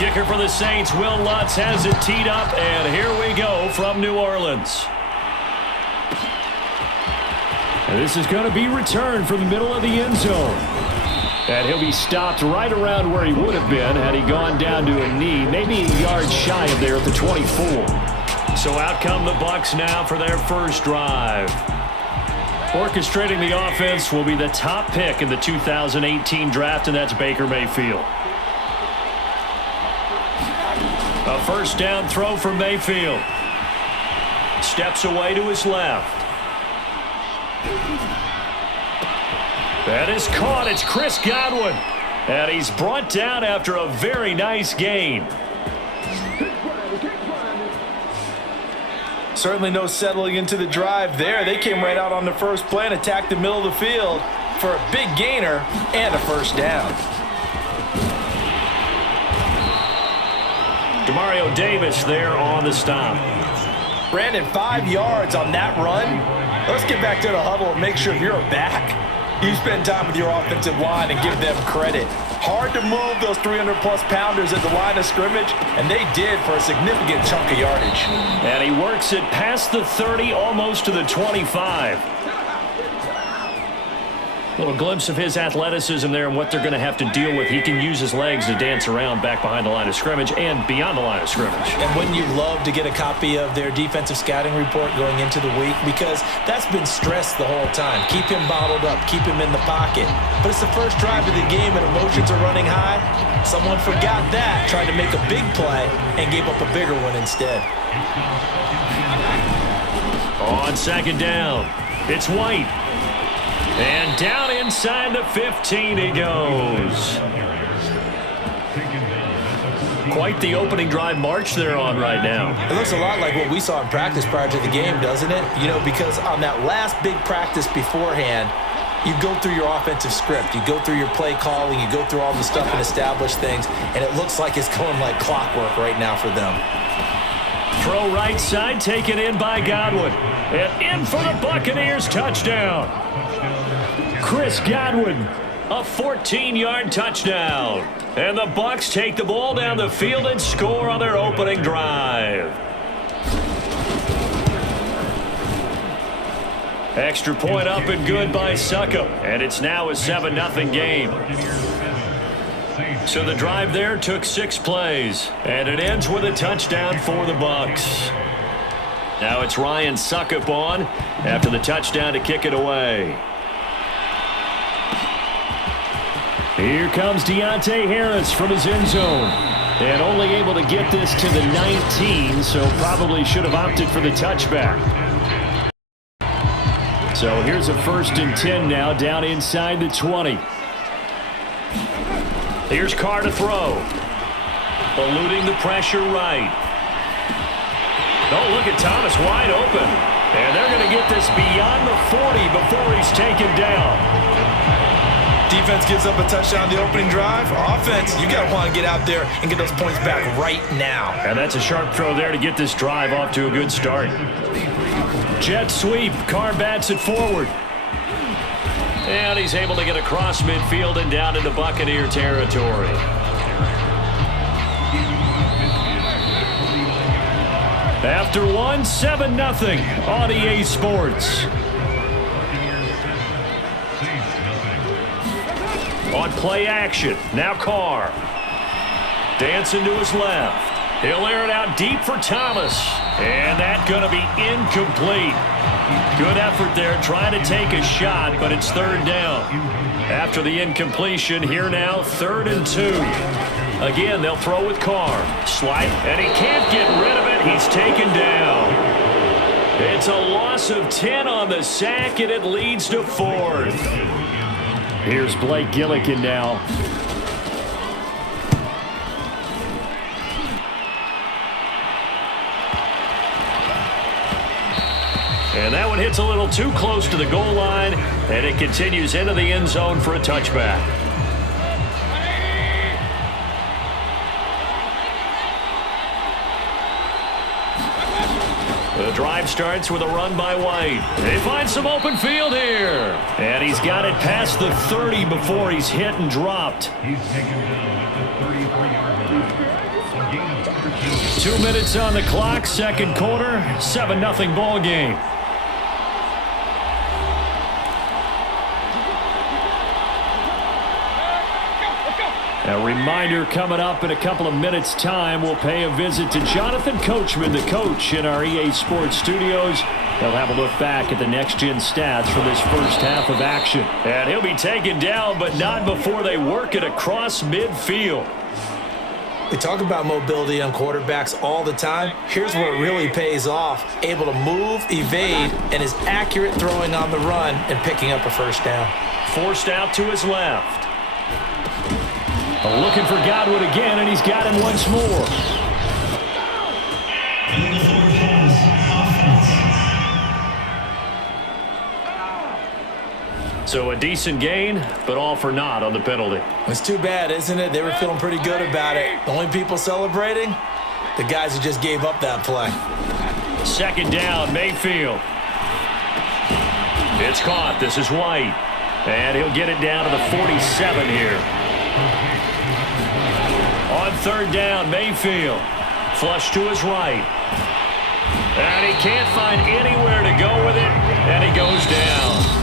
kicker for the Saints, Will Lutz, has it teed up, and here we go from New Orleans. And this is going to be returned from the middle of the end zone. And he'll be stopped right around where he would have been had he gone down to a knee, maybe a yard shy of there at the 24. So out come the Bucs now for their first drive. Orchestrating the offense will be the top pick in the 2018 draft, and that's Baker Mayfield. A first down throw for Mayfield. Steps away to his left. That is caught. It's Chris Godwin. And he's brought down after a very nice gain. Certainly no settling into the drive there. They came right out on the first play and attacked the middle of the field for a big gainer and a first down. Demario Davis there on the stop. Brandon, 5 yards on that run. Let's get back to the huddle and make sure you're back. You spend time with your offensive line and give them credit. Hard to move those 300-plus pounders at the line of scrimmage, and they did for a significant chunk of yardage. And he works it past the 30, almost to the 25. Little glimpse of his athleticism there and what they're going to have to deal with. He can use his legs to dance around back behind the line of scrimmage and beyond the line of scrimmage. And wouldn't you love to get a copy of their defensive scouting report going into the week? Because that's been stressed the whole time. Keep him bottled up. Keep him in the pocket. But it's the first drive of the game and emotions are running high. Someone forgot that, tried to make a big play, and gave up a bigger one instead. On second down, it's White. And down inside the 15 he goes. Quite the opening drive march they're on right now. It looks a lot like what we saw in practice prior to the game, doesn't it? You know, because on that last big practice beforehand, you go through your offensive script. You go through your play calling. You go through all the stuff and establish things. And it looks like it's going like clockwork right now for them. Throw right side, taken in by Godwin. And in for the Buccaneers, touchdown. Chris Godwin, a 14-yard touchdown. And the Bucs take the ball down the field and score on their opening drive. Extra point up and good by Succop. And it's now a 7-0 game. So the drive there took 6 plays. And it ends with a touchdown for the Bucs. Now it's Ryan Succop on after the touchdown to kick it away. Here comes Deontay Harris from his end zone. And only able to get this to the 19, so probably should have opted for the touchback. So here's a 1st and 10 now, down inside the 20. Here's Carr to throw. Eluding the pressure right. Oh, look at Thomas wide open. And they're going to get this beyond the 40 before he's taken down. Defense gives up a touchdown on the opening drive. Offense, you got to want to get out there and get those points back right now. And that's a sharp throw there to get this drive off to a good start. Jet sweep. Carr bats it forward. And he's able to get across midfield and down into Buccaneer territory. After one, 7-0 on EA Sports. On play action, now Carr. Dancing to his left. He'll air it out deep for Thomas. And that's going to be incomplete. Good effort there trying to take a shot, but it's 3rd down. After the incompletion, here now 3rd and 2. Again, they'll throw with Carr. Swipe, and he can't get rid of it. He's taken down. It's a loss of 10 on the sack, and it leads to 4th. Here's Blake Gillikin now. And that one hits a little too close to the goal line, and it continues into the end zone for a touchback. The drive starts with a run by White. They find some open field here. And he's got it past the 30 before he's hit and dropped. He's taken down at the 33-yard line. 2 minutes on the clock, second quarter, 7-0 ball game. A reminder coming up in a couple of minutes' time, we'll pay a visit to Jonathan Coachman, the coach in our EA Sports studios. He'll have a look back at the next-gen stats for this first half of action. And he'll be taken down, but not before they work it across midfield. We talk about mobility on quarterbacks all the time. Here's where it really pays off. Able to move, evade, and is accurate throwing on the run and picking up a first down. Forced out to his left. Looking for Godwin again, and he's got him once more. So a decent gain, but all for naught on the penalty. It's too bad, isn't it? They were feeling pretty good about it. The only people celebrating? The guys who just gave up that play. Second down, Mayfield. It's caught. This is White. And he'll get it down to the 47 here. On third down, Mayfield. Flush to his right. And he can't find anywhere to go with it, and he goes down.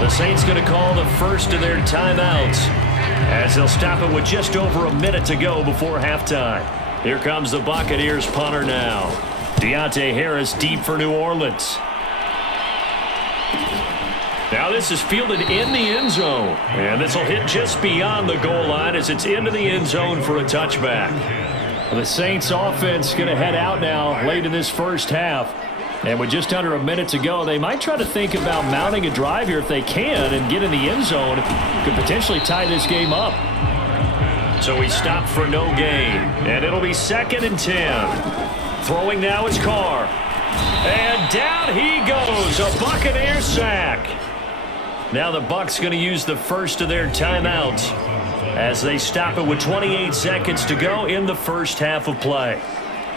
The Saints going to call the first of their timeouts as they'll stop it with just over a minute to go before halftime. Here comes the Buccaneers punter now. Deontay Harris deep for New Orleans. Now this is fielded in the end zone, and this will hit just beyond the goal line as it's into the end zone for a touchback. The Saints offense going to head out now late in this first half, and with just under a minute to go, they might try to think about mounting a drive here if they can and get in the end zone. Could potentially tie this game up. So he stopped for no gain, and it'll be 2nd and 10. Throwing now is Carr, and down he goes, a Buccaneers sack. Now the Bucs going to use the first of their timeouts as they stop it with 28 seconds to go in the first half of play.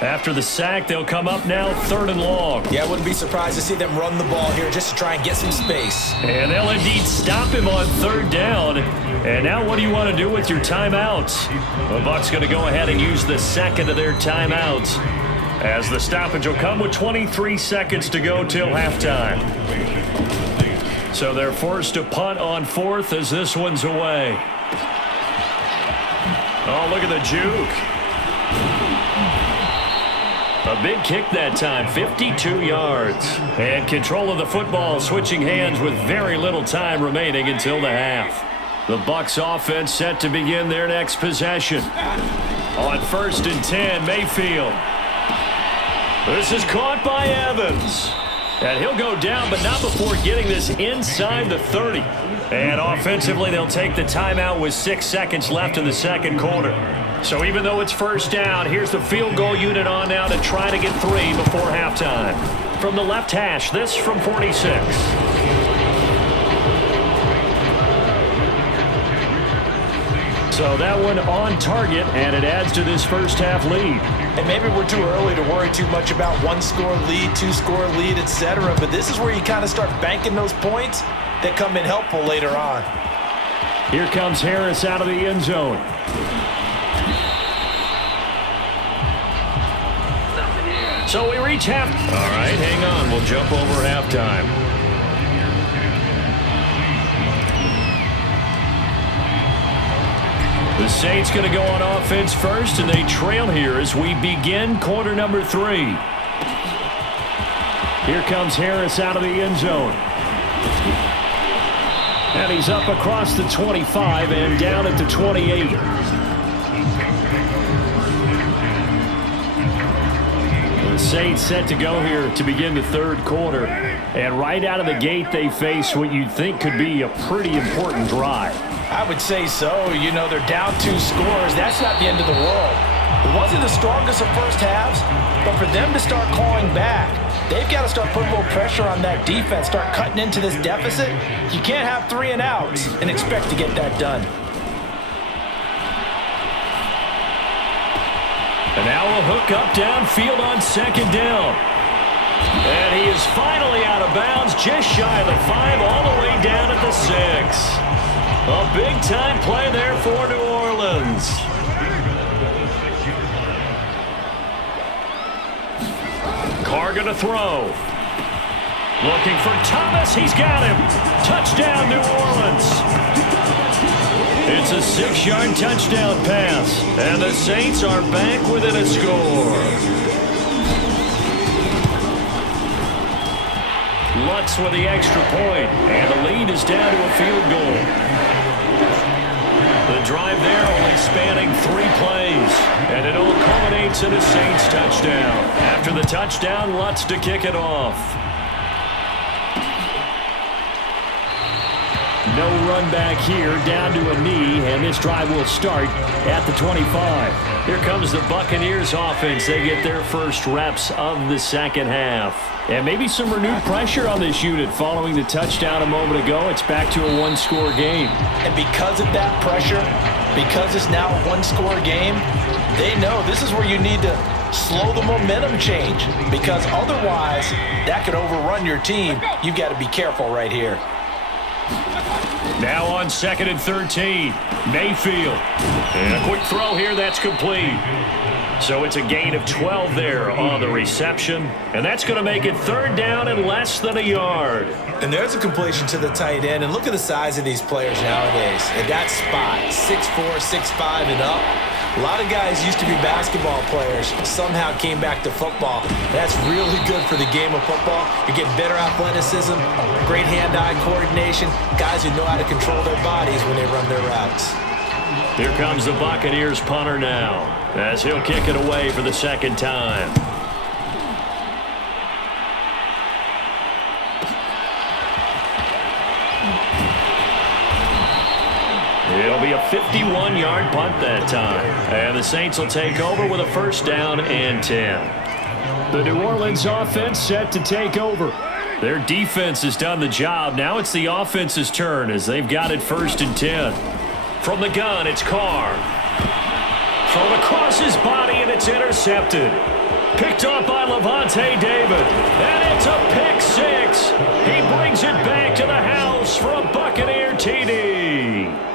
After the sack, they'll come up now 3rd and long. Yeah, I wouldn't be surprised to see them run the ball here just to try and get some space. And they'll indeed stop him on 3rd down. And now what do you want to do with your timeouts? The Bucs going to go ahead and use the second of their timeouts as the stoppage will come with 23 seconds to go till halftime. So they're forced to punt on 4th as this one's away. Oh, look at the juke. A big kick that time, 52 yards. And control of the football switching hands with very little time remaining until the half. The Bucs offense set to begin their next possession. On 1st and 10, Mayfield. This is caught by Evans. And he'll go down, but not before getting this inside the 30. And offensively, they'll take the timeout with 6 seconds left in the second quarter. So even though it's first down, here's the field goal unit on now to try to get 3 before halftime. From the left hash, this from 46. So that one on target, and it adds to this first half lead. And maybe we're too early to worry too much about 1-score lead, 2-score lead, etc. But this is where you kind of start banking those points that come in helpful later on. Here comes Harris out of the end zone. So we reach half. All right, hang on. We'll jump over halftime. The Saints going to go on offense first, and they trail here as we begin quarter number 3. Here comes Harris out of the end zone. And he's up across the 25 and down at the 28. The Saints set to go here to begin the third quarter. And right out of the gate, they face what you'd think could be a pretty important drive. I would say so. You know, they're down 2 scores. That's not the end of the world. It wasn't the strongest of first halves, but for them to start clawing back, they've got to start putting a little pressure on that defense, start cutting into this deficit. You can't have 3 and outs and expect to get that done. And now a hook up downfield on 2nd down. And he is finally out of bounds, just shy of the 5, all the way down at the 6. A big-time play there for New Orleans. Carr going to throw. Looking for Thomas. He's got him. Touchdown, New Orleans. It's a 6-yard touchdown pass. And the Saints are back within a score. Lutz with the extra point, and the lead is down to a field goal. The drive there only spanning 3 plays, and it all culminates in a Saints touchdown. After the touchdown, Lutz to kick it off. No run back here, down to a knee, and this drive will start at the 25. Here comes the Buccaneers offense. They get their first reps of the second half. And maybe some renewed pressure on this unit following the touchdown a moment ago. It's back to a 1-score game. And because of that pressure, because it's now a 1-score game, they know this is where you need to slow the momentum change, because otherwise that could overrun your team. You've got to be careful right here. Now on 2nd and 13, Mayfield. And a quick throw here, that's complete. So it's a gain of 12 there on the reception. And that's going to make it 3rd down and less than a yard. And there's a completion to the tight end. And look at the size of these players nowadays. At that spot, 6'4", 6'5", and up. A lot of guys used to be basketball players, somehow came back to football. That's really good for the game of football. You're getting better athleticism, great hand-eye coordination, guys who know how to control their bodies when they run their routes. Here comes the Buccaneers punter now, as he'll kick it away for the 2nd time. It'll be a 51-yard punt that time. And the Saints will take over with a 1st down and 10. The New Orleans offense set to take over. Their defense has done the job. Now it's the offense's turn as they've got it 1st and 10. From the gun, it's Carr. Thrown across his body, and it's intercepted. Picked up by Levante David. And it's a pick 6. He brings it back to the house for a Buccaneer TD.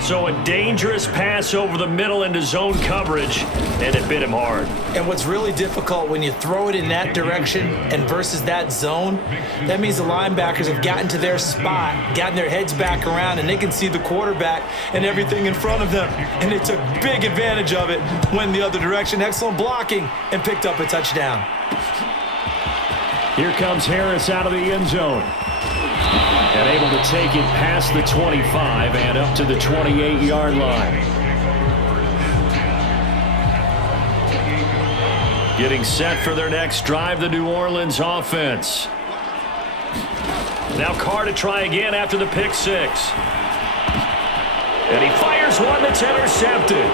So a dangerous pass over the middle into zone coverage, and it bit him hard. And what's really difficult when you throw it in that direction and versus that zone, that means the linebackers have gotten to their spot, gotten their heads back around, and they can see the quarterback and everything in front of them. And they took big advantage of it, went the other direction, excellent blocking, and picked up a touchdown. Here comes Harris out of the end zone. And able to take it past the 25 and up to the 28-yard line. Getting set for their next drive, the New Orleans offense. Now Carr to try again after the pick 6. And he fires one that's intercepted.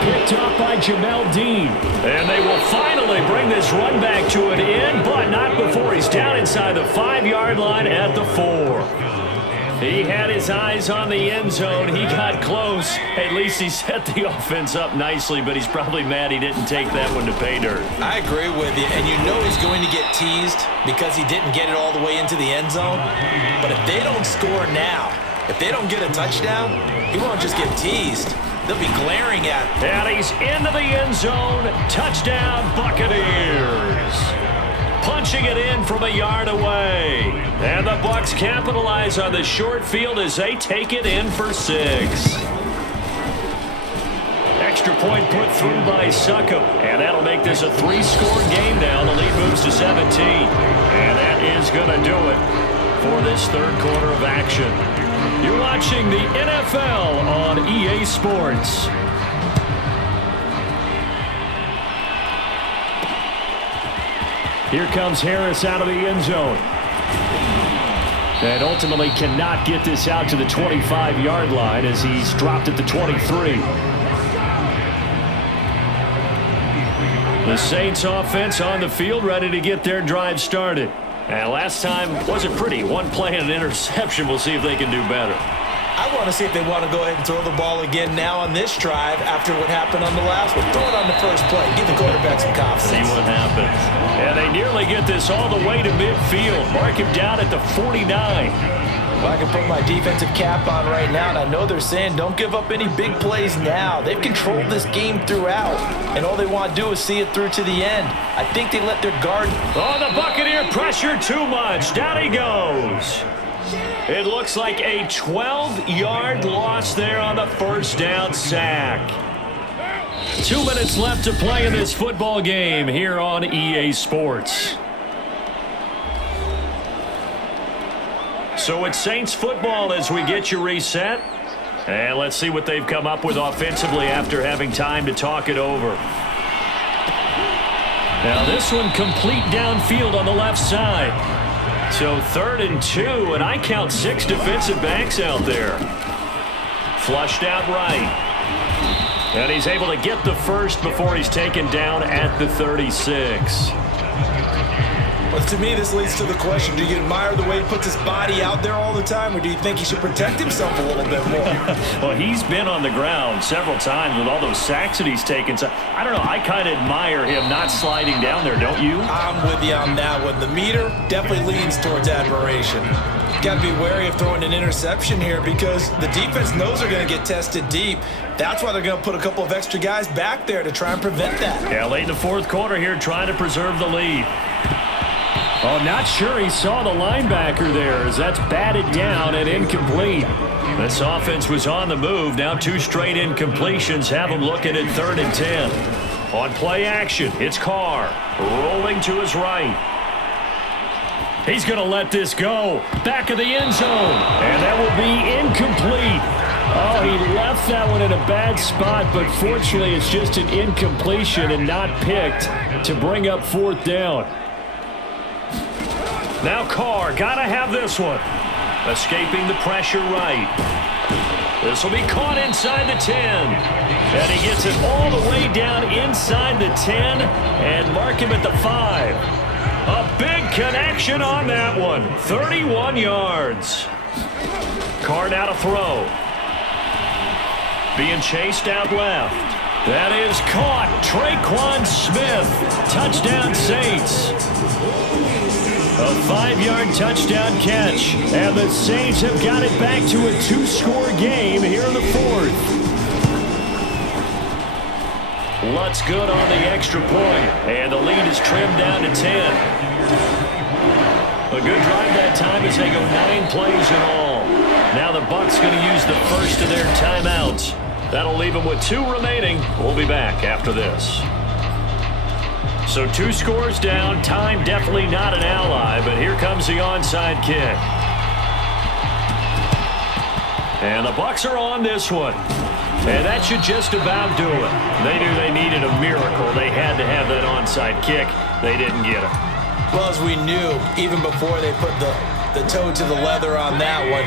Picked up by Jamel Dean. And they will finally bring this run back to an end, but not before he's down inside the 5-yard line at the 4. He had his eyes on the end zone. He got close. At least he set the offense up nicely, but he's probably mad he didn't take that one to pay dirt. I agree with you, and you know he's going to get teased because he didn't get it all the way into the end zone. But if they don't score now, if they don't get a touchdown, he won't just get teased. They'll be glaring at him. And he's into the end zone. Touchdown, Buccaneers. Punching it in from a yard away. And the Bucs capitalize on the short field as they take it in for 6. Extra point put through by Succop. And that'll make this a 3-score game now. The lead moves to 17. And that is going to do it for this 3rd quarter of action. You're watching the NFL on EA Sports. Here comes Harris out of the end zone. And ultimately cannot get this out to the 25-yard line as he's dropped at the 23. The Saints offense on the field ready to get their drive started. And last time wasn't pretty. One play and an interception. We'll see if they can do better. I want to see if they want to go ahead and throw the ball again now on this drive after what happened on the last one. Throw it on the first play. Give the quarterback some confidence. See what happens. And they nearly get this all the way to midfield. Mark him down at the 49. Well, I can put my defensive cap on right now, and I know they're saying don't give up any big plays now. They've controlled this game throughout, and all they want to do is see it through to the end. I think they let their guard... Oh, the Buccaneer pressure too much. Down he goes. It looks like a 12-yard loss there on the first down sack. 2 minutes left to play in this football game here on EA Sports. So it's Saints football as we get you reset. And let's see what they've come up with offensively after having time to talk it over. Now this one complete downfield on the left side. So 3rd and 2, and I count 6 defensive backs out there. Flushed out right. And he's able to get the first before he's taken down at the 36. Well, to me, this leads to the question, do you admire the way he puts his body out there all the time, or do you think he should protect himself a little bit more? Well, he's been on the ground several times with all those sacks that he's taken. So, I don't know, I kind of admire him not sliding down there, don't you? I'm with you on that one. The meter definitely leans towards admiration. Got to be wary of throwing an interception here because the defense knows they're going to get tested deep. That's why they're going to put a couple of extra guys back there to try and prevent that. Yeah, late in the 4th quarter here, trying to preserve the lead. Oh, not sure he saw the linebacker there as that's batted down and incomplete. This offense was on the move. Now 2 straight incompletions have them looking at 3rd and 10. On play action, it's Carr rolling to his right. He's going to let this go. Back of the end zone. And that will be incomplete. Oh, he left that one in a bad spot, but fortunately it's just an incompletion and not picked to bring up 4th down. Now Carr, got to have this one. Escaping the pressure right. This will be caught inside the 10. And he gets it all the way down inside the 10 and mark him at the 5. A big connection on that one. 31 yards. Carr now to throw. Being chased out left. That is caught. Traquan Smith. Touchdown Saints. A 5-yard touchdown catch. And the Saints have got it back to a 2-score game here in the 4th. Lutz good on the extra point, and the lead is trimmed down to 10. A good drive that time as they go 9 plays in all. Now the Bucs going to use the first of their timeouts. That'll leave them with 2 remaining. We'll be back after this. So 2 scores down, time definitely not an ally, but here comes the onside kick. And the Bucs are on this one. And that should just about do it. They knew they needed a miracle. They had to have that onside kick. They didn't get it. Well, as we knew, even before they put the toe to the leather on that one,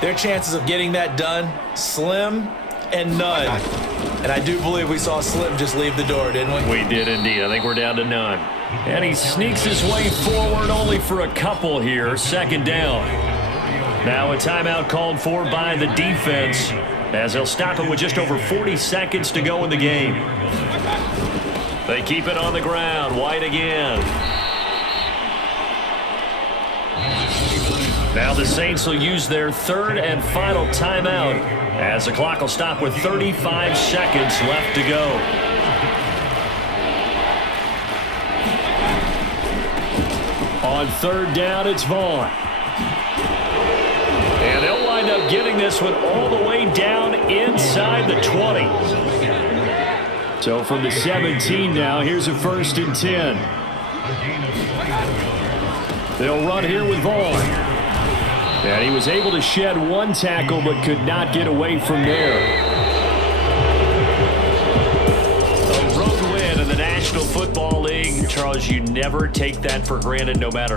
their chances of getting that done, slim and none. And I do believe we saw Slim just leave the door, didn't we? We did indeed. I think we're down to none. And he sneaks his way forward only for a couple here. 2nd down. Now a timeout called for by the defense, as they'll stop it with just over 40 seconds to go in the game. They keep it on the ground. White again. Now the Saints will use their 3rd and final timeout as the clock will stop with 35 seconds left to go. On 3rd down, it's Vaughn. And they'll wind up getting this one all the way down inside the 20. So from the 17 now, here's a 1st and 10. They'll run here with Vaughn. And he was able to shed 1 tackle but could not get away from there. A road win in the National Football League. Charles, you never take that for granted no matter